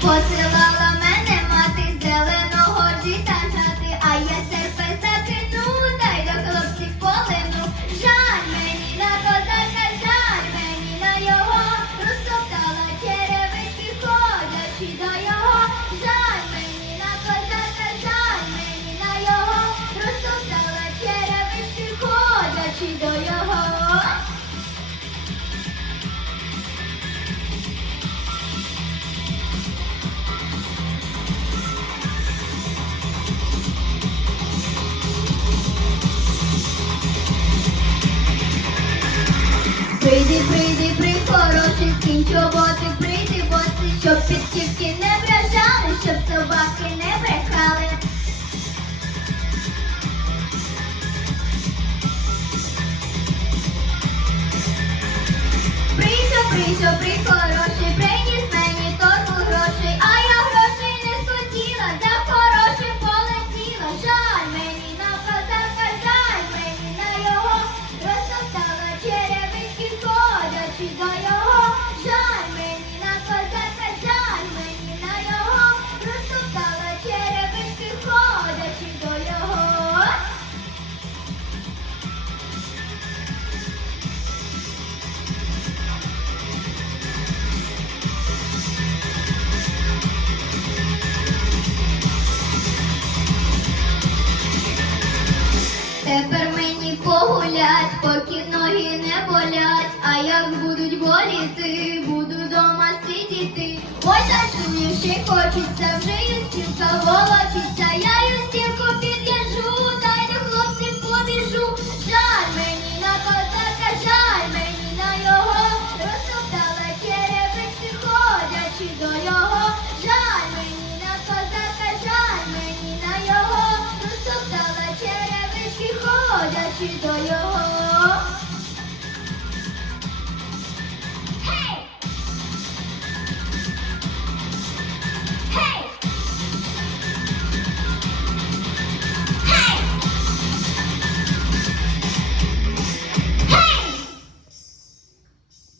Посилала мене мати зеленого жита жати, а я серпе та й до хлопців полину. Жаль мені на козака, жаль мені на його, розтоптала черевички, ходячи до його. Жаль мені на козака, жаль мені на його, розтоптала черевички, ходячи до його. Прийди, прийди, при хороший кінь чоботи, до його. Жаль мені на козака, жаль мені на його, розтоптала черевички, ходячи до його. Тепер мені погулять, поки ноги не болять, а як боліти, буду дома сидіти. Ой, танцюю, ще хочеться, вже юстівка волочиться, я юстівку підв'яжу, та й до хлопців побіжу. Жаль мені на козака, жаль мені на його, розтоптала черепиці, ходячи до його. Жаль мені на козака, жаль мені на його, розтоптала черевички, ходячи до його.